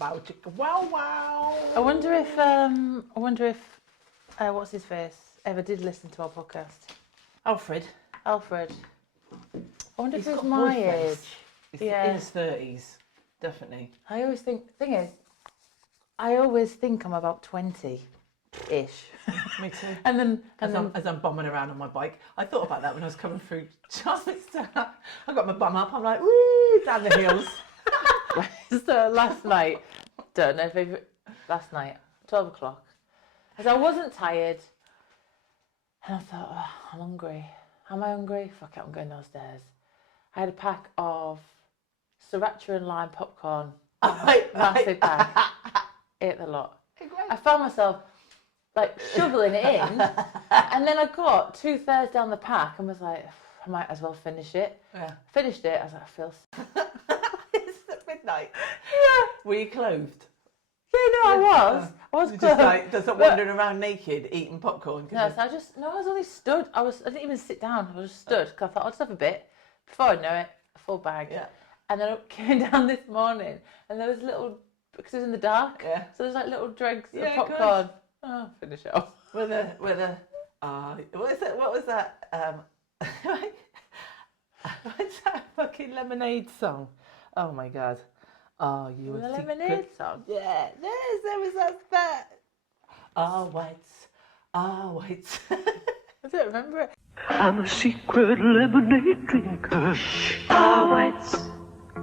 Wow, chicka, wow, wow. I wonder if what's his face ever did listen to our podcast. Alfred. I wonder if He's he's got my boy face. age. He's Yeah. in his 30s, definitely. I always think. Thing is, I always think I'm about 20-ish. Me too. And then As I'm bombing around on my bike, I thought about that when I was coming through Charlestown. I got my bum up. I'm like, woo, down the hills. So last night, last night, 12 o'clock, as I wasn't tired, and I thought, oh, I'm hungry. Am I hungry? Fuck it, I'm going downstairs. I had a pack of sriracha and lime popcorn, massive pack, ate a lot. I found myself like shoveling it in, and then I got 2/3 down the pack and was like, I might as well finish it. Yeah. Finished it, I was like, I feel sick. It's at midnight. Yeah. Were you clothed? Yeah, no, I was You're clothed. just like wandering around naked eating popcorn. No, so I was only stood. I didn't even sit down. I was just stood because I thought I'll just have a bit. Before I know it, a full bag. Yeah. And then I came down this morning, and there was little, because it was in the dark. Yeah. So there's like little dregs of Yeah, popcorn. Oh, finish it off. What was that? What's that fucking lemonade song? Oh my god. Oh, you were The secret. lemonade song. Yeah, there was that. Ah, whites. I don't remember it. I'm a secret lemonade drinker. Whites.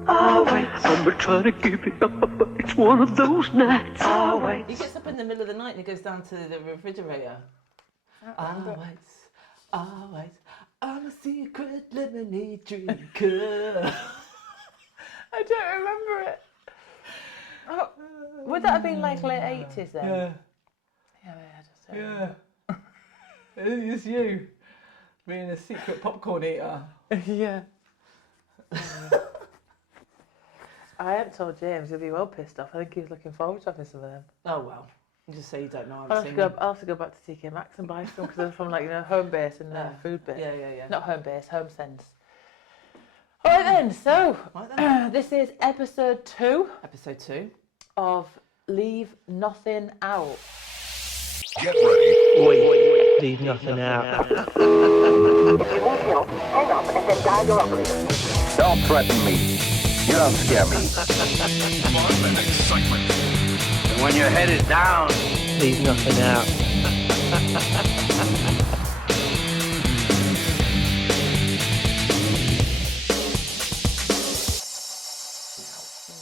I'm trying to give it up, but it's one of those nights. He gets up in the middle of the night and he goes down to the refrigerator. Whites. I'm a secret lemonade drinker. I don't remember it. Oh, would that have been like late 80s then? Yeah. Yeah, I just don't Yeah. It's you being a secret popcorn eater. Yeah. I haven't told James, he'll be well pissed off. I think he's looking forward to having some of them. Oh well, you just say you don't know. I'll have to go back to TK Maxx and buy some because they're from home base and food base. Yeah. Not home base, home sense. All right then, so this is episode 2. Episode 2 of Leave Nothin Out. Get ready. Wait, leave nothing out. If you need help, hang up and then dial your operator. Don't threaten me. You don't scare me. Fun and excitement. And when your head is down, Leave nothing out.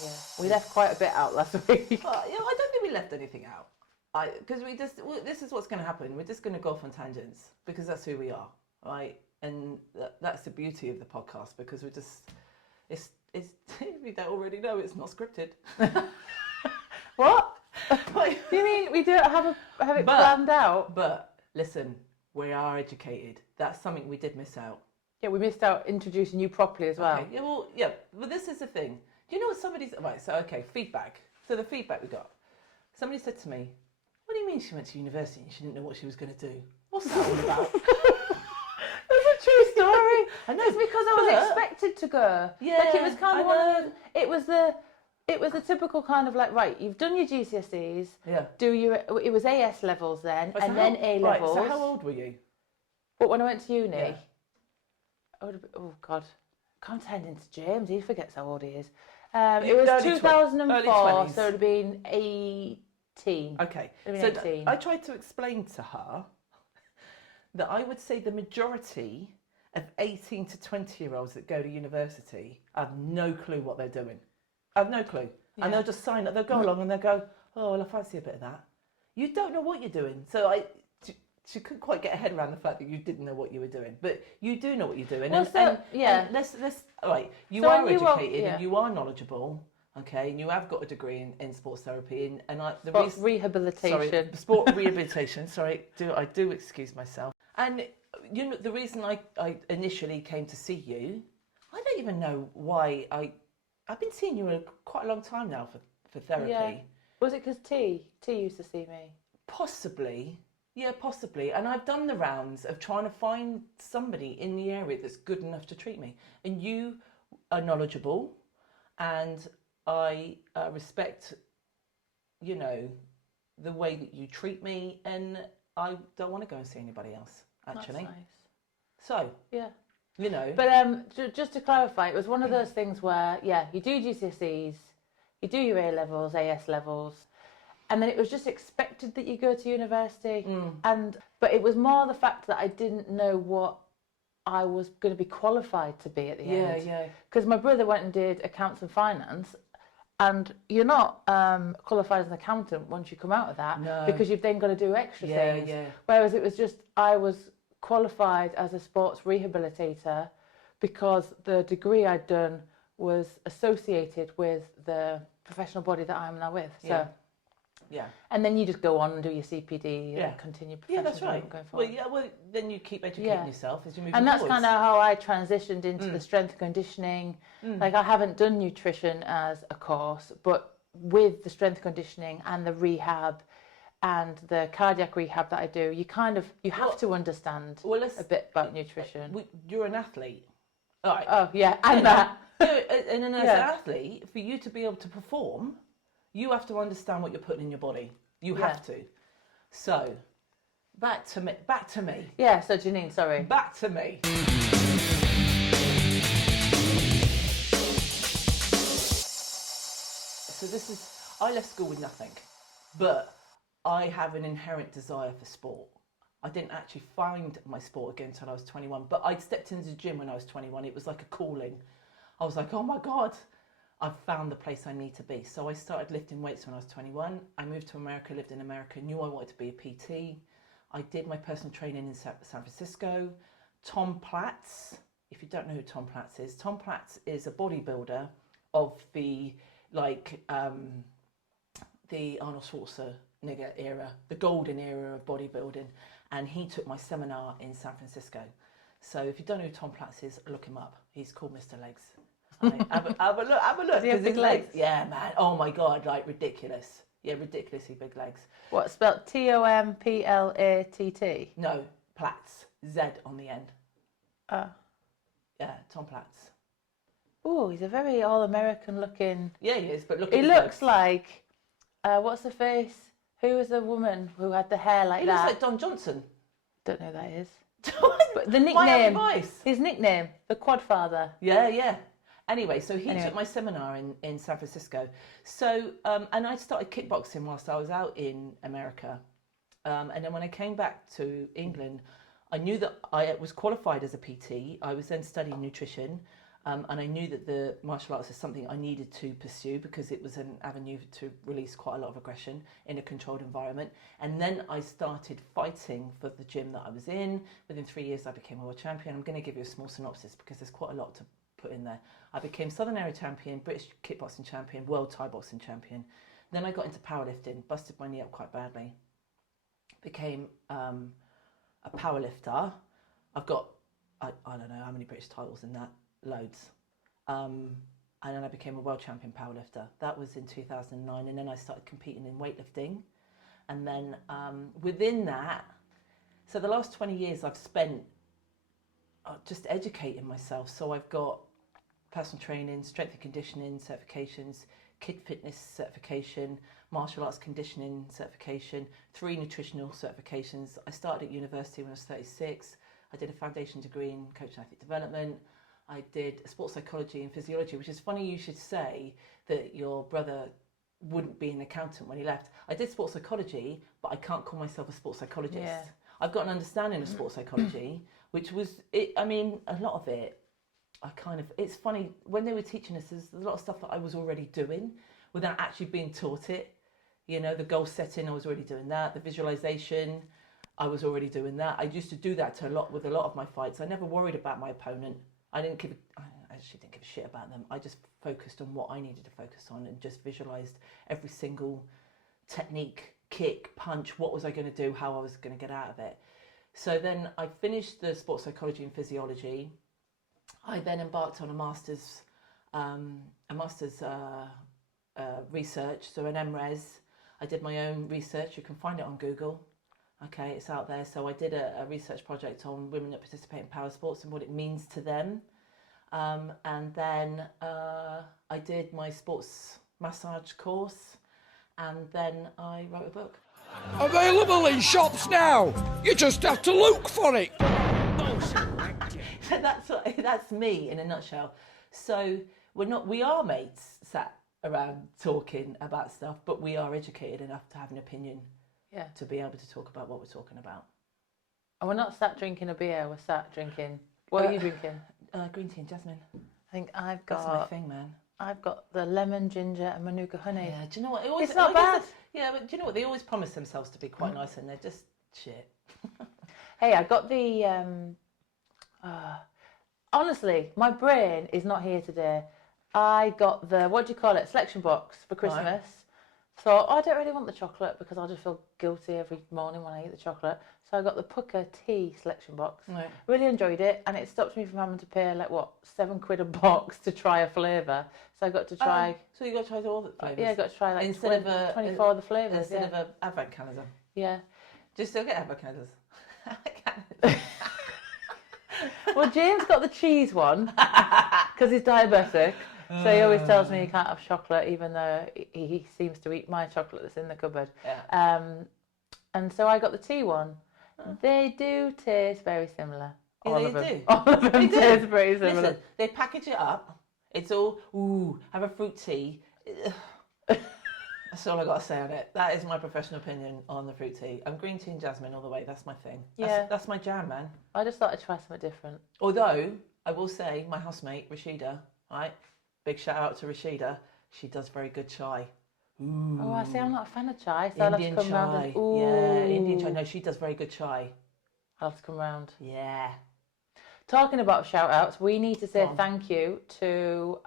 Yeah, we left quite a bit out last week. Well, I don't think we left anything out. Because this is what's going to happen. We're just going to go off on tangents because that's who we are, right? And that's the beauty of the podcast because we're just, it's if you don't already know, it's not scripted. What? You mean we don't have it planned out? But listen, we are educated. That's something we did miss out. Yeah, we missed out introducing you properly as well. Okay. But this is the thing. Do you know what somebody's right? So feedback. So the feedback we got. Somebody said to me, "What do you mean she went to university and she didn't know what she was going to do? What's that all about?" That's a true story. I know. It's because I was expected to go. Yeah, like it was kind of I one know. of those. It was the typical kind of like, right, you've done your GCSEs. Yeah. It was AS levels then, Right, so and then A levels. Right, so how old were you? But when I went to uni, Yeah. I would have been, oh God, can't turn into James. He forgets how old he is. You- It was early 2004, early 20s. so it would have been 18. Okay. Maybe So 18. I tried to explain to her that I would say the majority of 18 to 20-year-olds that go to university have no clue what they're doing. I have no clue. Yeah. And they'll just sign up, they'll go along and they'll go, "Oh, well, I fancy a bit of that." You don't know what you're doing. So she couldn't quite get her head around the fact that you didn't know what you were doing. But you do know what you're doing. Well, and let's all right, you So are I knew what- educated yeah. and you are knowledgeable, okay, and you have got a degree in sports therapy Sports rehabilitation. Sorry, sport rehabilitation. Sorry, I do excuse myself. And you know the reason I initially came to see you, I don't even know why I've been seeing you quite a long time now for therapy. Yeah. Was it because T used to see me? Possibly. Yeah, possibly. And I've done the rounds of trying to find somebody in the area that's good enough to treat me. And you are knowledgeable, and I respect you know, the way that you treat me, and I don't want to go and see anybody else, actually. That's nice. So, Yeah. you know. But just to clarify, it was one of those things where, you do GCSEs, you do your A-levels, AS levels, and then it was just expected that you go to university. But it was more the fact that I didn't know what I was going to be qualified to be at the end. Yeah. Because my brother went and did accounts and finance, and you're not qualified as an accountant once you come out of that, because you've then got to do extra things. Yeah. Whereas it was just, I was qualified as a sports rehabilitator because the degree I'd done was associated with the professional body that I'm now with. So, and then you just go on and do your CPD and continue professional that's right. development going forward. Well, then you keep educating yourself as you move. And that's kind of how I transitioned into the strength and conditioning. Like, I haven't done nutrition as a course, but with the strength conditioning and the rehab and the cardiac rehab that I do, you have to understand a bit about nutrition. You're an athlete. All right. Oh, yeah, and that. And then as an athlete, for you to be able to perform, you have to understand what you're putting in your body. You have to. So, back to me. Yeah, so Janine, sorry. Back to me. So I left school with nothing, but I have an inherent desire for sport. I didn't actually find my sport again until I was 21, but I stepped into the gym when I was 21. It was like a calling. I was like, oh my God, I've found the place I need to be. So I started lifting weights when I was 21. I moved to America, lived in America, knew I wanted to be a PT. I did my personal training in San Francisco. Tom Platz, if you don't know who Tom Platz is a bodybuilder of the Arnold Schwarzenegger era, the golden era of bodybuilding. And he took my seminar in San Francisco. So if you don't know who Tom Platz is, look him up. He's called Mr. Legs. Have a look. Does he have big legs? Yeah, man. Oh my God, like ridiculous. Yeah, ridiculously big legs. What, spelled Tomplattt? No, Platz. Z on the end. Oh. Yeah, Tom Platz. Oh, he's a very all-American looking... Yeah, he is, but look He at his looks legs. like... what's the face? Who was the woman who had the hair like He that? looks like Don Johnson. Don't know who that is. But the nickname... voice. His nickname, the Quadfather. Yeah. Anyway, so he took my seminar in San Francisco. So, and I started kickboxing whilst I was out in America. And then when I came back to England, I knew that I was qualified as a PT. I was then studying nutrition. And I knew that the martial arts is something I needed to pursue because it was an avenue to release quite a lot of aggression in a controlled environment. And then I started fighting for the gym that I was in. Within 3 years, I became a world champion. I'm going to give you a small synopsis because there's quite a lot to put in there. I became Southern Area champion, British kickboxing champion, world Thai boxing champion. Then I got into powerlifting, busted my knee up quite badly. Became a powerlifter. I've got, I don't know how many British titles in that, loads. And then I became a world champion powerlifter. That was in 2009. And then I started competing in weightlifting. And then within that, so the last 20 years I've spent just educating myself. So I've got personal training, strength and conditioning certifications, kid fitness certification, martial arts conditioning certification, 3 nutritional certifications. I started at university when I was 36. I did a foundation degree in coaching and athlete development. I did sports psychology and physiology, which is funny you should say that your brother wouldn't be an accountant when he left. I did sports psychology, but I can't call myself a sports psychologist. Yeah. I've got an understanding of sports psychology, which was, a lot of it, it's funny, when they were teaching us, there's a lot of stuff that I was already doing without actually being taught it. You know, the goal setting, I was already doing that. The visualization, I was already doing that. I used to do that with a lot of my fights. I never worried about my opponent. I actually didn't give a shit about them. I just focused on what I needed to focus on and just visualized every single technique, kick, punch, what was I going to do, how I was going to get out of it. So then I finished the sports psychology and physiology. I then embarked on a master's research, so an MRes. I did my own research. You can find it on Google. Okay, it's out there. So I did a research project on women that participate in power sports and what it means to them. And then I did my sports massage course. and then I wrote a book. Available in shops now. You just have to look for it. That's me in a nutshell. So we are mates sat around talking about stuff, but we are educated enough to have an opinion. Yeah. To be able to talk about what we're talking about. And we're not sat drinking a beer. We're sat drinking. What are you drinking? Green tea and jasmine. I think I've got. That's my thing, man. I've got the lemon, ginger, and manuka honey. Yeah. Do you know what? It's not bad. Yeah, but do you know what? They always promise themselves to be quite nice, and they're just shit. Hey, I got the. Honestly, my brain is not here today. I got the, what do you call it, selection box for Christmas. Right. Thought, I don't really want the chocolate because I'll just feel guilty every morning when I eat the chocolate. So I got the Pucker tea selection box. Right. Really enjoyed it, and it stopped me from having to pay like what, £7 a box to try a flavour. So I got to try. So you got to try all the flavours. Yeah, I got to try like instead of 24 of the flavours. Instead of a advent calendar. Yeah. Do you still get advent calendars? Well, James got the cheese one because he's diabetic. So he always tells me he can't have chocolate, even though he seems to eat my chocolate that's in the cupboard. Yeah. And so I got the tea one. They do taste very similar. Yeah, All they of them. do. All of them They do. taste very similar. Listen, they package it up. It's all, have a fruit tea. That's all I got to say on it. That is my professional opinion on the fruit tea. I'm green tea and jasmine all the way. That's my thing. That's my jam, man. I just thought I'd try something different. Although, I will say, my housemate, Rashida, right? Big shout out to Rashida. She does very good chai. Ooh. Oh, I see. I'm not a fan of chai, so Indian I'll have to come chai. round. And, Yeah, Indian chai. No, she does very good chai. I'll have to come round. Yeah. Talking about shout outs, we need to say Go on. thank you to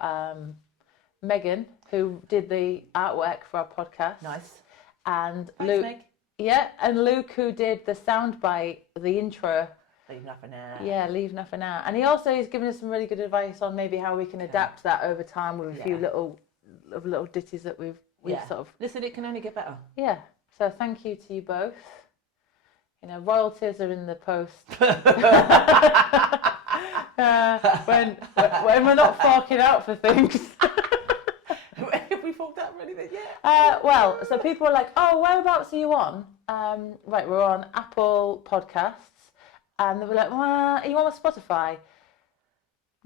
Megan, who did the artwork for our podcast. Nice. And Thanks, Luke. Meg. Yeah, and Luke, who did the soundbite, the intro. Leave nothing out. Yeah, leave nothing out. And he also has given us some really good advice on maybe how we can adapt that over time with a few little ditties that we've sort of. Listen, it can only get better. Yeah. So thank you to you both. You know, royalties are in the post. When we're not forking out for things. Have we forked out for anything yet? Well, so people are like, oh, whereabouts are you on? Right, we're on Apple Podcasts. And they were like, well, are you on Spotify?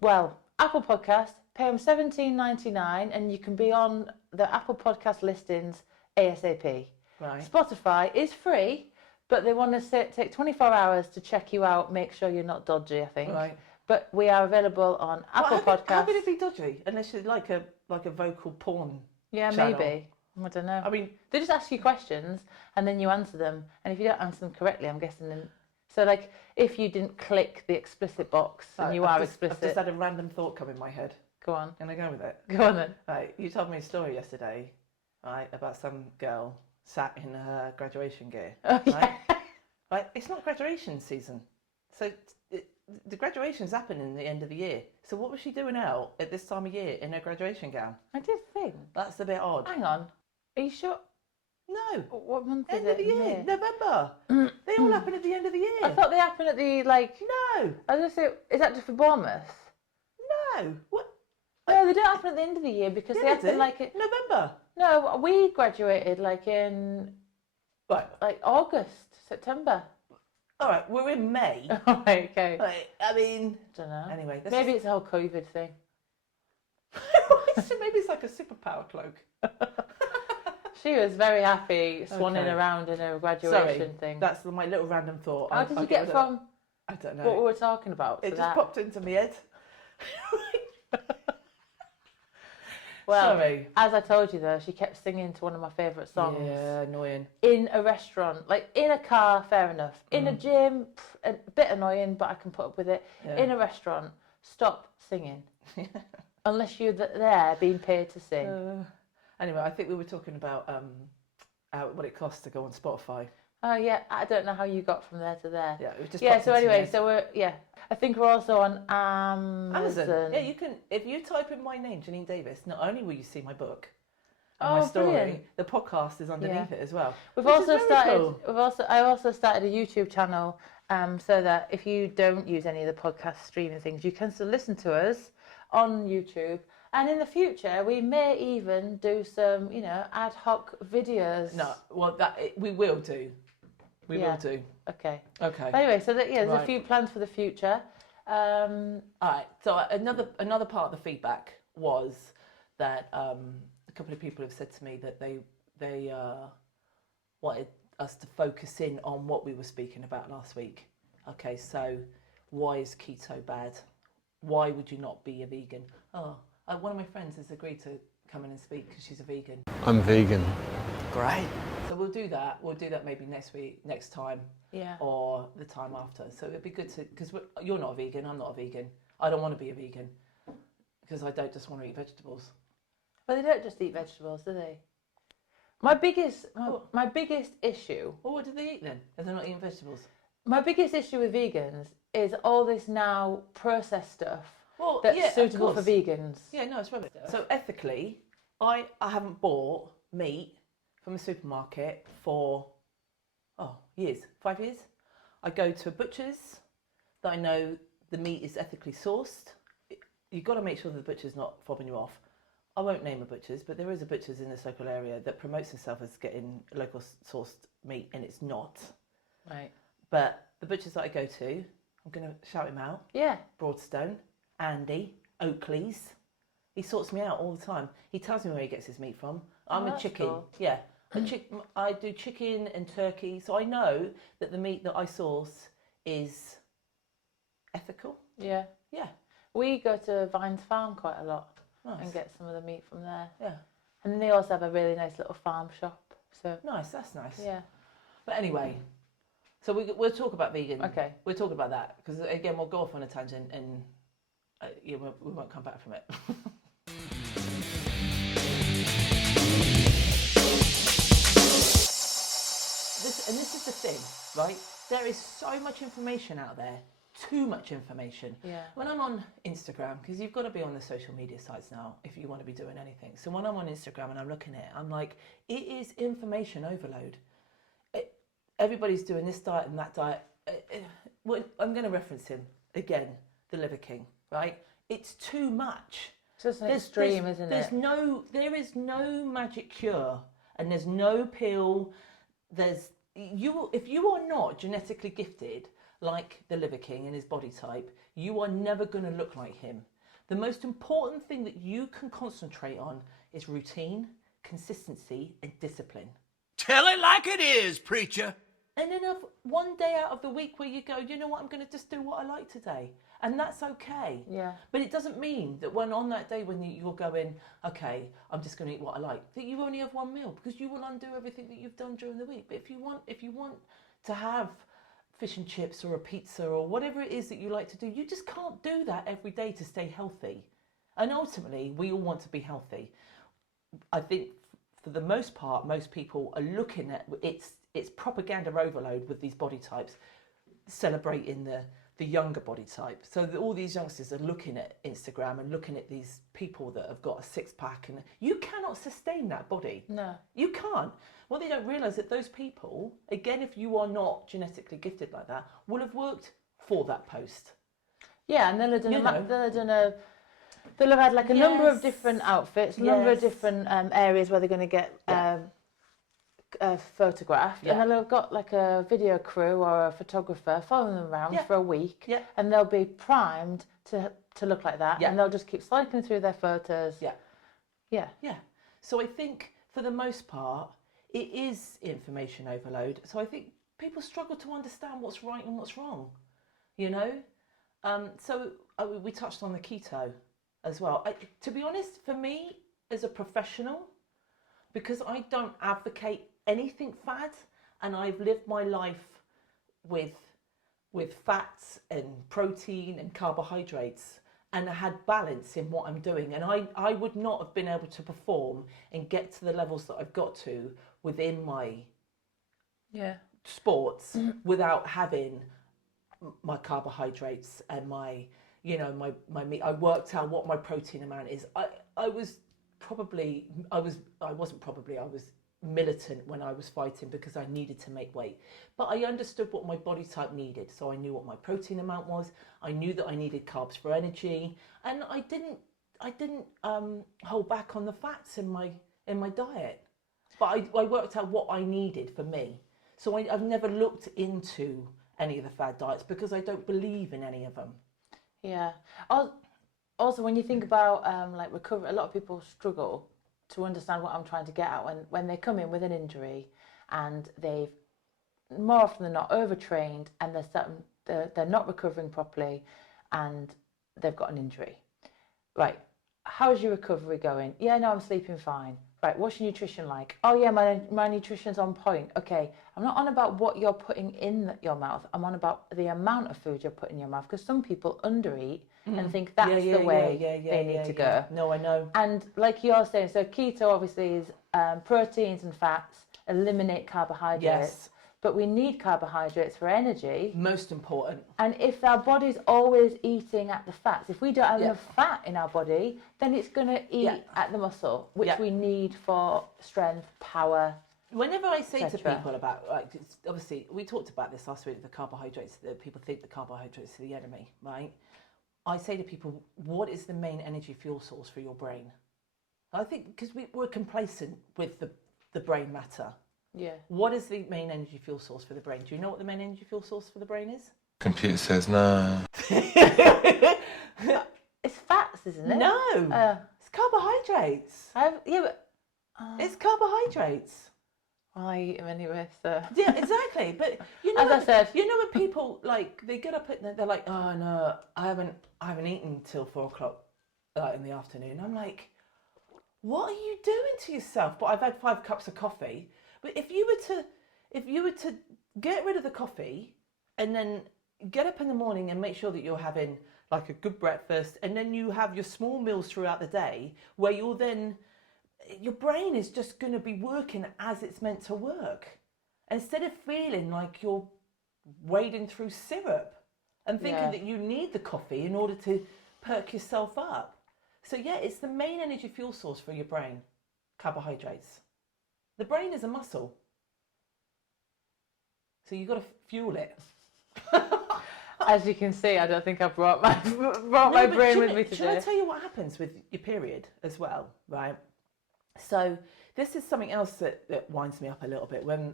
Well, Apple Podcast, pay them $17.99 and you can be on the Apple Podcast listings ASAP. Right. Spotify is free, but they want to take 24 hours to check you out, make sure you're not dodgy, I think. Right. But we are available on Apple Podcasts. How could it be dodgy? Unless you're like a vocal porn Yeah, channel. maybe. I don't know. I mean, they just ask you questions and then you answer them. And if you don't answer them correctly, I'm guessing then. So, like, if you didn't click the explicit box and you are explicit. I've just had a random thought come in my head. Go on. Can I go with it? Go on then. Right, you told me a story yesterday, right, about some girl sat in her graduation gear. Oh, right? Right, it's not graduation season, so the graduation's happening at the end of the year. So what was she doing out at this time of year in her graduation gown? I did think. That's a bit odd. Hang on. Are you sure? No. What month is End it? of the year, May? November. They all happen at the end of the year. I thought they happened at the, like. No. I was going to say, is that just for Bournemouth? No. What? No, they don't happen at the end of the year because they happen like. November. No, we graduated like in. Right. Like August, September. All right, we're in May. All right, okay. Right, I mean. Don't know. Anyway. Maybe it's a whole COVID thing. Maybe it's like a superpower cloak. She was very happy swanning Okay. around in her graduation thing. That's my little random thought. How did you get from I don't know. what we were talking about? It to just that? popped into my head. Well, Sorry. as I told you though, she kept singing to one of my favourite songs. Yeah, annoying. In a restaurant, like in a car, fair enough. In a gym, a bit annoying, but I can put up with it. Yeah. In a restaurant, stop singing. Unless you're there being paid to sing. Anyway, I think we were talking about what it costs to go on Spotify. Oh yeah, I don't know how you got from there to there. Yeah, it was just Yeah, popped so into my anyway, head. so I think we're also on Amazon. Yeah, you can. If you type in my name, Janine Davis, not only will you see my book and Oh, my story, brilliant. the podcast is underneath it as well. We've which is also very started. cool. I also started a YouTube channel, so that if you don't use any of the podcast streaming things, you can still listen to us on YouTube. And in the future, we may even do some, ad hoc videos. No, well, we will do. We will do. Okay. Okay. But anyway, so there's Right. a few plans for the future. All right. So another part of the feedback was that a couple of people have said to me that they wanted us to focus in on what we were speaking about last week. Okay, so why is keto bad? Why would you not be a vegan? Oh, one of my friends has agreed to come in and speak because she's a vegan. I'm vegan. Great. So we'll do that. We'll do that maybe next time, Yeah. or the time after. So it'd be good to, because you're not a vegan, I'm not a vegan. I don't want to be a vegan because I don't just want to eat vegetables. But they don't just eat vegetables, do they? My biggest issue. Well, what do they eat then if they're not eating vegetables? My biggest issue with vegans is all this now processed stuff Well, that's yeah, of suitable for course. vegans. Yeah, no, it's rubbish. So ethically, I haven't bought meat from a supermarket for years, 5 years. I go to a butcher's that I know the meat is ethically sourced. You've got to make sure that the butcher's not fobbing you off. I won't name a butcher's, but there is a butcher's in this local area that promotes itself as getting local sourced meat, and it's not. Right. But the butchers that I go to, I'm going to shout him out. Yeah. Broadstone, Andy, Oakley's. He sorts me out all the time. He tells me where he gets his meat from. I'm a that's chicken. cool. Yeah. I do chicken and turkey, so I know that the meat that I source is ethical. Yeah. Yeah. We go to Vines Farm quite a lot Nice. and get some of the meat from there. Yeah. And then they also have a really nice little farm shop. So Nice, that's nice. yeah. But anyway, so we'll talk about vegan. Okay. We'll talk about that, because again, we'll go off on a tangent and we won't come back from it. This is the thing, right? There is so much information out there, too much information. Yeah. When I'm on Instagram, because you've got to be on the social media sites now if you want to be doing anything. So when I'm on Instagram and I'm looking at it, I'm like, it is information overload. Everybody's doing this diet and that diet. I'm going to reference him again, the Liver King, right? It's too much. It's just an extreme, isn't it? There is no magic cure, and there's no pill. If you are not genetically gifted like the Liver King and his body type, you are never going to look like him. The most important thing that you can concentrate on is routine, consistency, and discipline. Tell it like it is, preacher. And then have one day out of the week where you go, you know what, I'm going to just do what I like today. And that's okay. Yeah. But it doesn't mean that when on that day when you're going, okay, I'm just going to eat what I like, that you only have one meal, because you will undo everything that you've done during the week. But if you want to have fish and chips or a pizza or whatever it is that you like to do, you just can't do that every day to stay healthy. And ultimately, we all want to be healthy. I think for the most part, most people are looking at it's propaganda overload with these body types, celebrating the younger body type. So all these youngsters are looking at Instagram and looking at these people that have got a six-pack, and you cannot sustain that body. No. You can't. What they don't realise that those people, again, if you are not genetically gifted like that, will have worked for that post. Yeah, and they'll have had like a number of different outfits, a number of different areas where they're going to get photographed, and they'll have got like a video crew or a photographer following them around for a week, and they'll be primed to look like that, and they'll just keep cycling through their photos. Yeah. So I think for the most part, it is information overload. So I think people struggle to understand what's right and what's wrong, you know? We touched on the keto as well. To be honest, for me as a professional, because I don't advocate anything fad, and I've lived my life with fats and protein and carbohydrates, and I had balance in what I'm doing, and I would not have been able to perform and get to the levels that I've got to within my sports without having my carbohydrates and my meat. I worked out what my protein amount is. I was militant when I was fighting because I needed to make weight, but I understood what my body type needed, so I knew what my protein amount was. I knew that I needed carbs for energy, and I didn't didn't hold back on the fats in my diet, but I worked out what I needed for me. So I've never looked into any of the fad diets because I don't believe in any of them. Yeah. Also, when you think about like recovery, a lot of people struggle to understand what I'm trying to get at when they come in with an injury and they've more often than not overtrained and they're not recovering properly and they've got an injury. Right, how's your recovery going? Yeah, no, I'm sleeping fine. Right, what's your nutrition like? Oh yeah, my nutrition's on point. Okay, I'm not on about what you're putting in your mouth. I'm on about the amount of food you're putting in your mouth, because some people undereat and think that's the way they need to go. No, I know. And like you're saying, so keto obviously is proteins and fats, eliminate carbohydrates. Yes. But we need carbohydrates for energy. Most important. And if our body's always eating at the fats, if we don't have enough fat in our body, then it's going to eat at the muscle, which we need for strength, power. Whenever I say to people about, like, obviously, we talked about this last week, the carbohydrates, that people think the carbohydrates are the enemy, right? I say to people, what is the main energy fuel source for your brain? I think, because we're complacent with the brain matter. Yeah. What is the main energy fuel source for the brain? Do you know what the main energy fuel source for the brain is? Computer says no. It's fats, isn't it? No, it's carbohydrates. It's carbohydrates. Well, I eat them anyway, so. Yeah, exactly. But you know, as I said, you know when people like they get up and they're like, oh no, I haven't eaten till 4 o'clock in the afternoon. I'm like, what are you doing to yourself? But I've had 5 cups of coffee. But if you were to get rid of the coffee and then get up in the morning and make sure that you're having like a good breakfast, and then you have your small meals throughout the day where your brain is just going to be working as it's meant to work, instead of feeling like you're wading through syrup and thinking that you need the coffee in order to perk yourself up. So yeah, it's the main energy fuel source for your brain, carbohydrates. The brain is a muscle, so you've got to fuel it. As you can see, I don't think I brought my brain with me today. Should I tell you what happens with your period as well, right? So this is something else that winds me up a little bit. When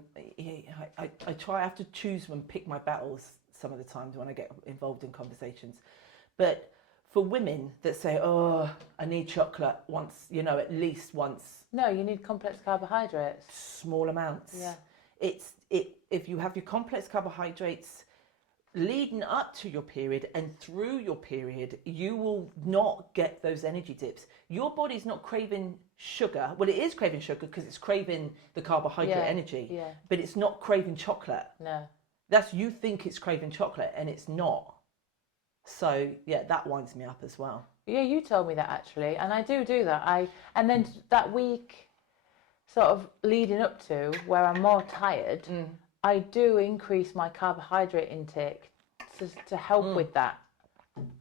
I have to choose and pick my battles some of the times when I get involved in conversations. But for women that say, oh, I need chocolate once, at least once. No, you need complex carbohydrates. Small amounts. Yeah. If you have your complex carbohydrates leading up to your period and through your period, you will not get those energy dips. Your body's not craving sugar. Well, it is craving sugar because it's craving the carbohydrate energy, but it's not craving chocolate. No. You think it's craving chocolate and it's not. So yeah, that winds me up as well. Yeah, you told me that actually, and I do that. And then that week, sort of leading up to where I'm more tired, I do increase my carbohydrate intake to help with that,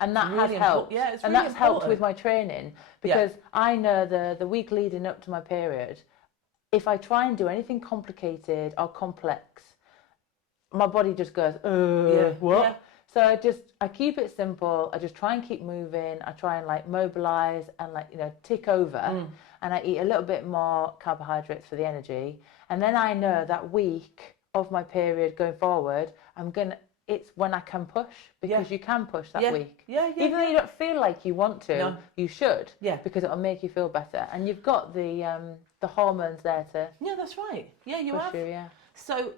and that has helped. Yeah, it's and really that's important. helped with my training, because I know the week leading up to my period, if I try and do anything complicated or complex, my body just goes, what? Yeah. So I keep it simple. I just try and keep moving. I try and like mobilize and tick over, and I eat a little bit more carbohydrates for the energy. And then I know that week of my period going forward, it's when I can push, because you can push that week. Even though you don't feel like you want to, you should. Yeah. Because it'll make you feel better, and you've got the hormones there to. Yeah, that's right. Yeah, you push have. You, yeah. So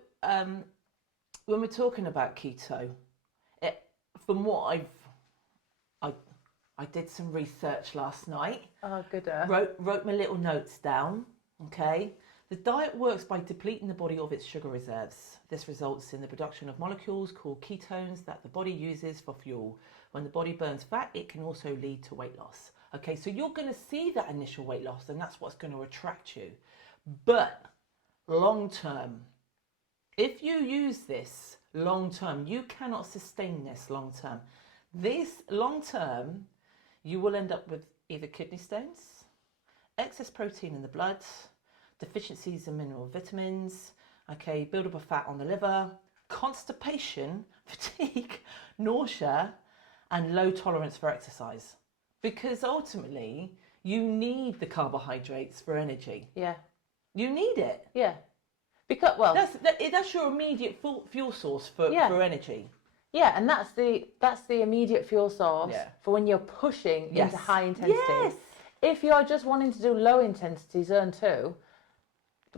when we're talking about keto, from what I did some research last night. Oh, good. Wrote my little notes down. Okay. The diet works by depleting the body of its sugar reserves. This results in the production of molecules called ketones that the body uses for fuel. When the body burns fat, it can also lead to weight loss. Okay, so you're going to see that initial weight loss, and that's what's going to attract you. But long term, if you use this long term, you cannot sustain this long term. This long term, you will end up with either kidney stones, excess protein in the blood, deficiencies in mineral vitamins, build-up of fat on the liver, constipation, fatigue, nausea, and low tolerance for exercise. Because ultimately, you need the carbohydrates for energy. Yeah. You need it. Yeah. Because, well... That's your immediate fuel source for energy. Yeah, and that's the immediate fuel source for when you're pushing into high intensity. Yes. If you're just wanting to do low intensity, zone 2,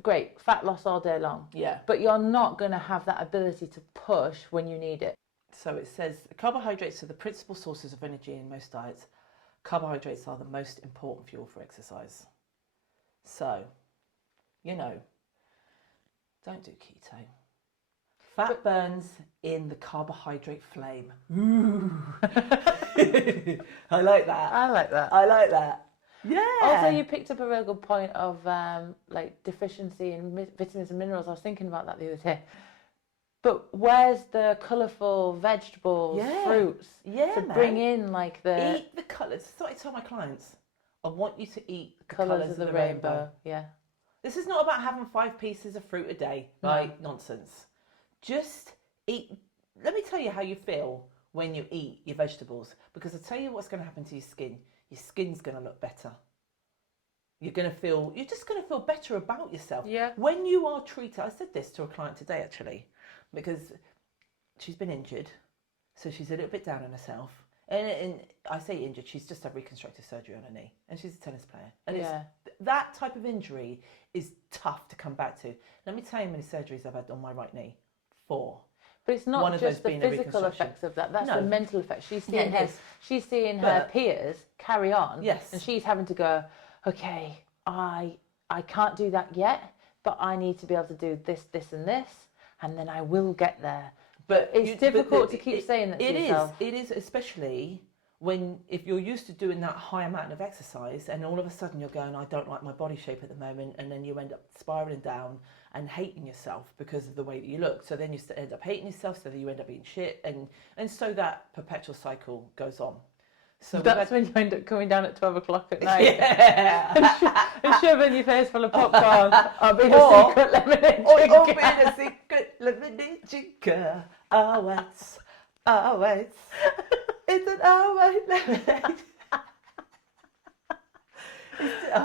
great, fat loss all day long. Yeah. But you're not going to have that ability to push when you need it. So it says carbohydrates are the principal sources of energy in most diets. Carbohydrates are the most important fuel for exercise. So, don't do keto. Fat burns in the carbohydrate flame. Ooh. I like that. I like that. I like that. Yeah. Also, you picked up a real good point of deficiency in vitamins and minerals. I was thinking about that the other day. But where's the colourful vegetables, fruits to bring in the... Eat the colours. So I tell my clients, I want you to eat the colours of the rainbow. Yeah. This is not about having 5 pieces of fruit a day. Right? Nonsense. Just eat. Let me tell you how you feel when you eat your vegetables. Because I'll tell you what's going to happen to your skin. Your skin's going to look better. You're just going to feel better about yourself. Yeah. When you are treated, I said this to a client today actually, because she's been injured, so she's a little bit down on herself. And I say injured, she's just had reconstructive surgery on her knee, and she's a tennis player. And that type of injury is tough to come back to. Let me tell you how many surgeries I've had on my right knee. 4. But it's not just the physical effects of that. That's the mental effects. She's seeing her peers carry on. Yes. And she's having to go, okay, I can't do that yet, but I need to be able to do this, this, and this, and then I will get there. But it's difficult to keep saying that to yourself. It is, especially if you're used to doing that high amount of exercise, and all of a sudden you're going, I don't like my body shape at the moment, and then you end up spiraling down and hating yourself because of the way that you look. So then you end up hating yourself, so that you end up eating shit, and so that perpetual cycle goes on. So that's when you end up coming down at 12 o'clock at night and shoving your face full of popcorn or being a secret lemonade drinker. Or being a secret lemonade drinker. Always. It's an always lemonade. I'm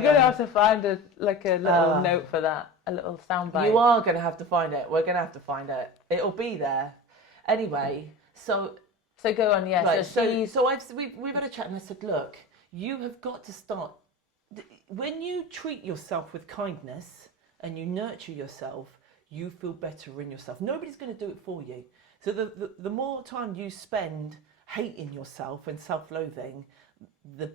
going to have to find a little note for that, a little soundbite. You are going to have to find it. We're going to have to find it. It'll be there. Anyway, so go on, yeah. Right, so we've had a chat, and I said, look, you have got to start. When you treat yourself with kindness and you nurture yourself, you feel better in yourself. Nobody's going to do it for you. So the more time you spend hating yourself and self-loathing, the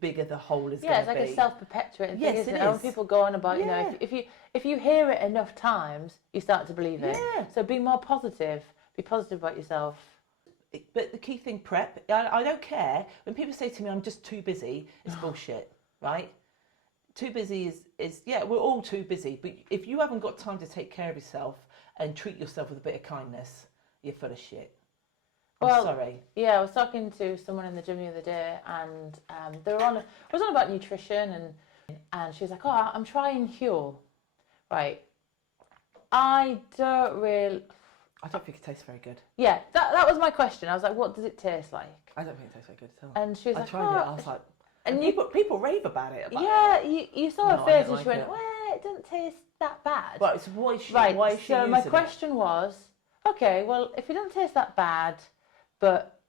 bigger the hole is going to be. Yeah, it's like a self-perpetuating thing, isn't it? When people go on about, if you hear it enough times, you start to believe it. Yeah. So be more positive. Be positive about yourself. But the key thing, prep, I don't care. When people say to me, I'm just too busy, it's bullshit, right? Too busy is we're all too busy. But if you haven't got time to take care of yourself and treat yourself with a bit of kindness, you're full of shit. I'm sorry. Yeah, I was talking to someone in the gym the other day, and it was on about nutrition, and she was like, oh, I'm trying Huel. Right. I don't think it tastes very good. Yeah, that was my question. I was like, what does it taste like? I don't think it tastes very good at all. And she was I like, tried it. I was like, and people rave about it. You saw her face, and she went, well, it doesn't taste that bad. Right, so why is she so using my question was, okay, well, if it doesn't taste that bad, but,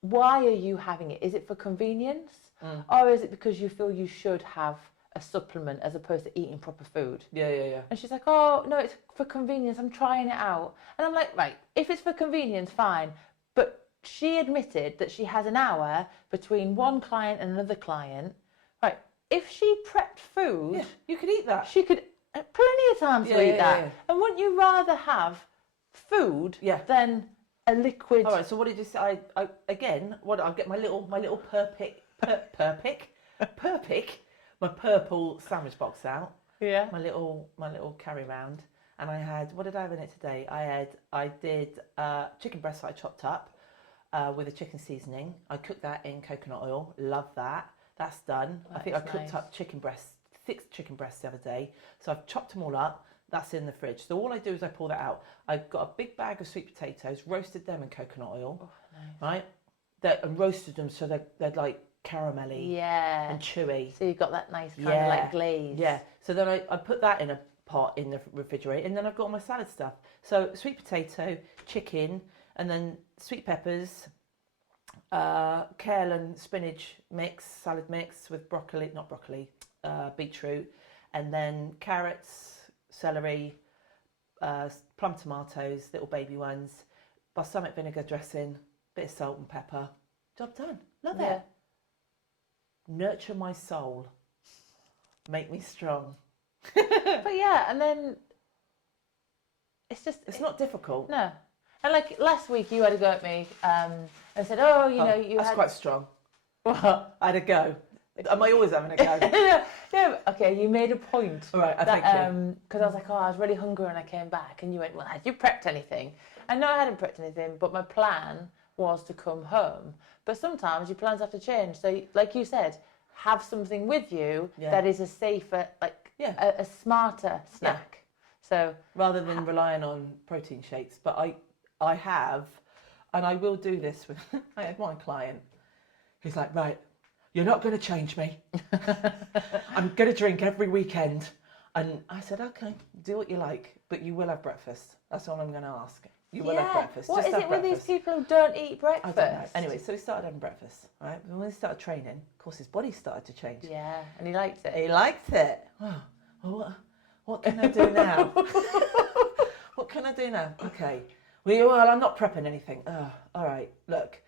why are you having it? Is it for convenience? Or is it because you feel you should have a supplement as opposed to eating proper food? Yeah. And she's like, oh, no, it's for convenience. I'm trying it out. And I'm like, right, if it's for convenience, fine. But she admitted that she has an hour between one client and another client. Right, if she prepped food... Yeah, you could eat that. She could plenty of times eat that. Yeah. And wouldn't you rather have food than a liquid... All right, so what did you say? I'll get my little Purpick, my purple sandwich box out. Yeah. My little carry round, and I had, what did I have in it today? I did chicken breast that I chopped up with a chicken seasoning. I cooked that in coconut oil. Love that. That's done. I think I cooked up 6 chicken breasts the other day. So I've chopped them all up. That's in the fridge. So all I do is I pull that out. I've got a big bag of sweet potatoes, roasted them in coconut oil. Oh, nice. Right. and roasted them so they're like caramelly and chewy. So you've got that nice kind of like glaze. Yeah. So then I put that in a pot in the refrigerator, and then I've got all my salad stuff. So sweet potato, chicken, and then sweet peppers, kale and spinach mix, salad mix with beetroot, and then carrots, celery, plum tomatoes, little baby ones, balsamic vinegar dressing, bit of salt and pepper. Job done. Love it. Nurture my soul. Make me strong. But yeah, and then it's not difficult. No. And like last week you had a go at me and said, oh, you know, that's quite strong. I had a go. Am I always having a go? No, okay, you made a point. All right, thank you. Because I was like, I was really hungry when I came back. And you went, well, had you prepped anything? And no, I hadn't prepped anything, but my plan was to come home. But sometimes your plans have to change. So, like you said, have something with you that is a safer, a smarter snack. So rather than relying on protein shakes. But I have, and I will do this with, I had one client who's like, right, you're not going to change me. I'm going to drink every weekend. And I said, okay, do what you like, but you will have breakfast. That's all I'm going to ask. You will have breakfast. What Just is have it breakfast. with these people who don't eat breakfast? I don't know. Anyway, so we started having breakfast, right? And when he started training, of course, his body started to change. Yeah, and he liked it. He liked it. Well, what can I do now? What can I do now? Okay. Well, I'm not prepping anything. Oh, all right. Look,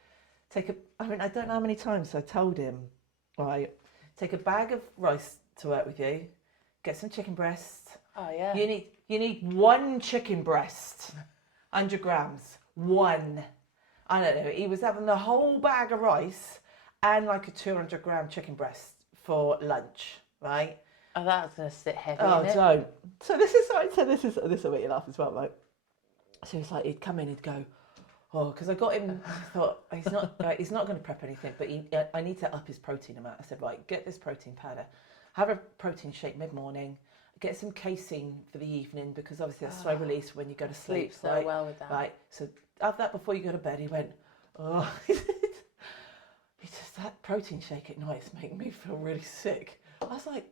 I don't know how many times I told him, right, take a bag of rice to work with you, get some chicken breast. Oh, yeah. You need one chicken breast, 100 grams, one. I don't know. He was having the whole bag of rice and like a 200 gram chicken breast for lunch, right? Oh, that's going to sit heavy. Oh, isn't it? don't. So this will make you laugh as well, right? So it's like he'd come in, he'd go, oh, because I got him. I thought he's not going to prep anything, but I need to up his protein amount. I said, right, get this protein powder, have a protein shake mid-morning, get some casein for the evening because obviously that's slow release when you go to sleep. So right? well with that. Right. So have that before you go to bed. He went, oh, that protein shake at night is making me feel really sick. I was like,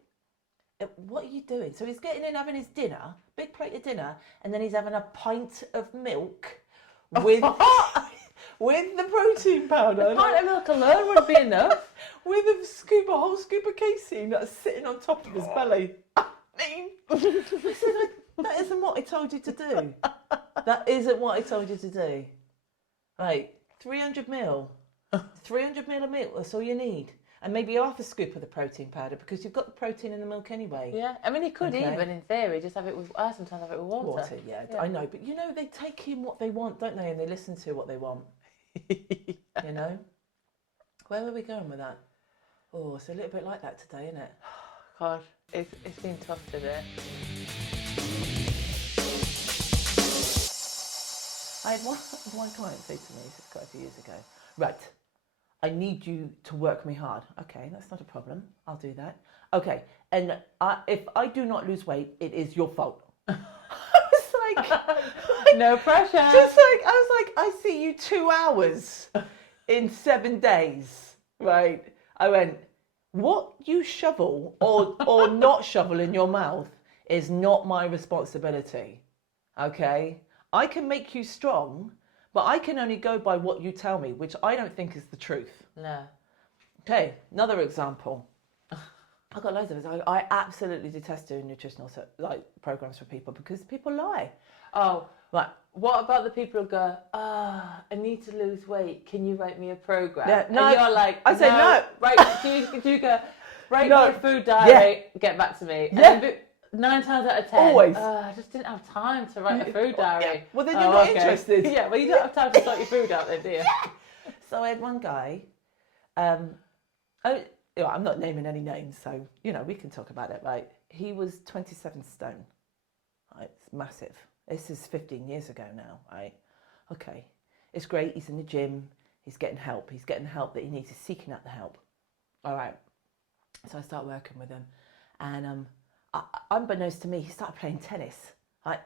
what are you doing? So he's getting in having his dinner, big plate of dinner, and then he's having a pint of milk with with the protein powder. A pint of milk alone would be enough. With a whole scoop of casein that's sitting on top of his belly. I said, that isn't what I told you to do. That isn't what I told you to do. Right, 300 ml of milk, that's all you need. And maybe half a scoop of the protein powder because you've got the protein in the milk anyway. Yeah, I mean, you could even, in theory, just have it with, I sometimes have it with water. Yeah, I know. But, you know, they take in what they want, don't they? And they listen to what they want. You know? Where were we going with that? Oh, it's a little bit like that today, isn't it? God, it's been tough today. I had one client say to me, this is quite a few years ago, right, I need you to work me hard. Okay, that's not a problem. I'll do that. Okay, and if I do not lose weight, it is your fault. I was like... No pressure. I was like, I see you 2 hours in 7 days, right? I went, what you shovel or not shovel in your mouth is not my responsibility, okay? I can make you strong, but I can only go by what you tell me, which I don't think is the truth. No. Okay, another example. I've got loads of it. I absolutely detest doing nutritional programs for people because people lie. Oh, right. What about the people who go, I need to lose weight. Can you write me a program? Yeah, no, and you're like, I say no. Right? Do you go, write me a food diary? Yeah. Get back to me. And yeah. Then 9 times out of 10, always. I just didn't have time to write a food diary. Yeah. Well, then you're not interested. Yeah, well, you don't have time to sort your food out then, do you? Yeah. So I had one guy, I'm not naming any names, so, we can talk about it, right? He was 27 stone, right? It's massive. This is 15 years ago now, right? Okay, it's great. He's in the gym. He's getting help. He's getting the help that he needs. He's seeking out the help. All right. So I start working with him, and unbeknownst to me, he started playing tennis.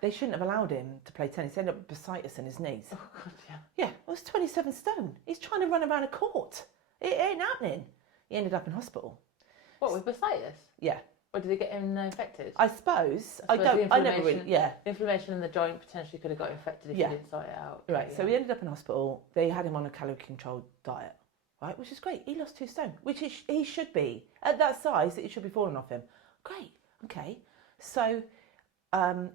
They shouldn't have allowed him to play tennis. He ended up with bursitis in his knees. Oh, God, yeah. Yeah, it was 27 stone. He's trying to run around a court. It ain't happening. He ended up in hospital. What, with bursitis? Yeah. Or did they get him infected? I suppose. I never really, The inflammation in the joint potentially could have got infected if you didn't sort it out. Right, so he ended up in hospital. They had him on a calorie-controlled diet, right, which is great. He lost 2 stone, which he should be. At that size, it should be falling off him. Great, okay. So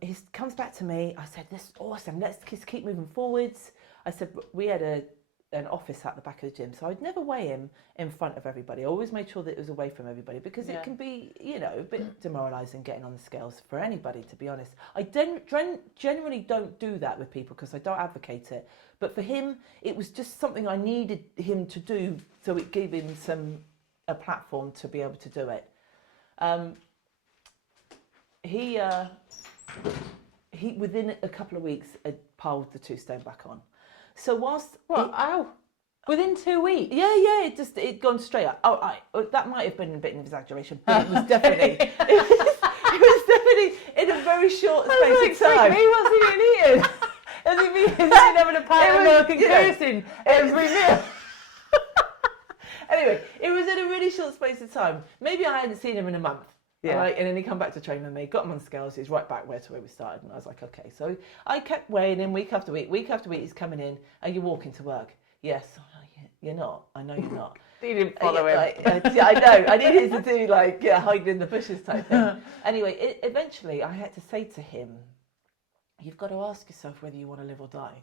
he comes back to me. I said, this is awesome. Let's just keep moving forwards. I said, we had an office at the back of the gym, so I'd never weigh him in front of everybody. I always made sure that it was away from everybody because it can be, a bit demoralising getting on the scales for anybody, to be honest. I generally don't do that with people because I don't advocate it. But for him, it was just something I needed him to do, so it gave him a platform to be able to do it. He within a couple of weeks had piled the 2 stone back on. So whilst within 2 weeks? Yeah, it'd gone straight up. Oh, that might have been a bit of an exaggeration, but it was definitely it was definitely in a very short space of time. What's he been eating? Has he been having a pint of milk and cursing every meal? Anyway, it was in a really short space of time. Maybe I hadn't seen him in a month. Yeah. Right, and then he come back to train with me, got him on the scales, he's right back where we started, and I was like, okay. So I kept weighing him week after week. Week after week, he's coming in, and you're walking to work. Yes, you're not. I know you're not. You didn't follow him. Yeah, I know. I needed to do hiding in the bushes type thing. Anyway, eventually I had to say to him, you've got to ask yourself whether you want to live or die,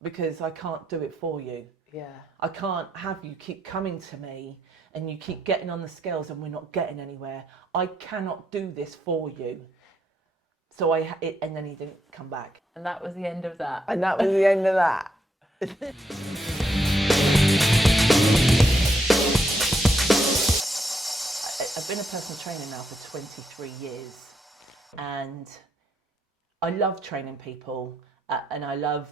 because I can't do it for you. Yeah. I can't have you keep coming to me and you keep getting on the scales and we're not getting anywhere. I cannot do this for you. So and then he didn't come back. And that was the end of that. And that was the end of that. I've been a personal trainer now for 23 years. And I love training people and I love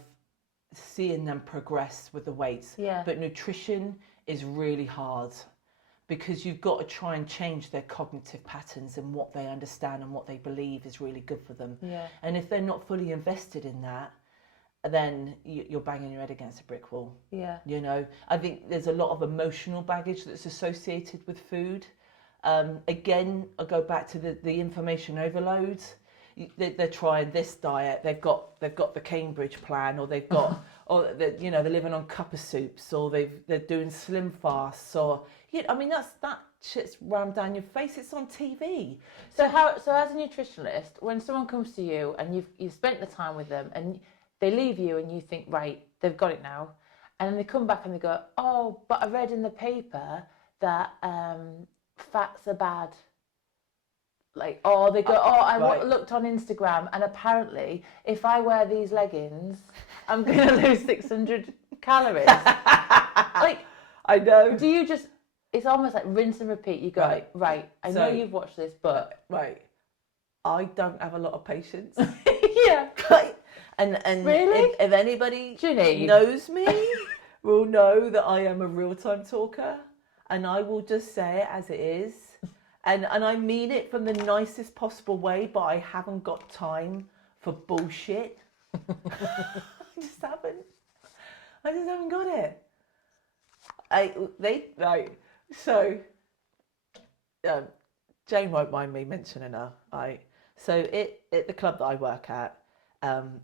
seeing them progress with the weights. Yeah. But nutrition is really hard because you've got to try and change their cognitive patterns and what they understand and what they believe is really good for them. Yeah. And if they're not fully invested in that, then you're banging your head against a brick wall. Yeah. I think there's a lot of emotional baggage that's associated with food. Again, I go back to the information overload. They're trying this diet. They've got the Cambridge plan, or they've got, or they're living on cuppa soups, or they're doing slim fasts, or that shit's rammed down your face. It's on TV. So as a nutritionist, when someone comes to you and you've spent the time with them and they leave you and you think, right, they've got it now, and then they come back and they go, oh, but I read in the paper that fats are bad. They go, I looked on Instagram and apparently if I wear these leggings, I'm going to lose 600 calories. I know. Do you just, it's almost like rinse and repeat. You go, right, I know you've watched this, but... Right. I don't have a lot of patience. Yeah. And really? if anybody Janine knows me, will know that I am a real-time talker and I will just say it as it is. And I mean it from the nicest possible way, but I haven't got time for bullshit. I just haven't got it. Jane won't mind me mentioning her. So at the club that I work at,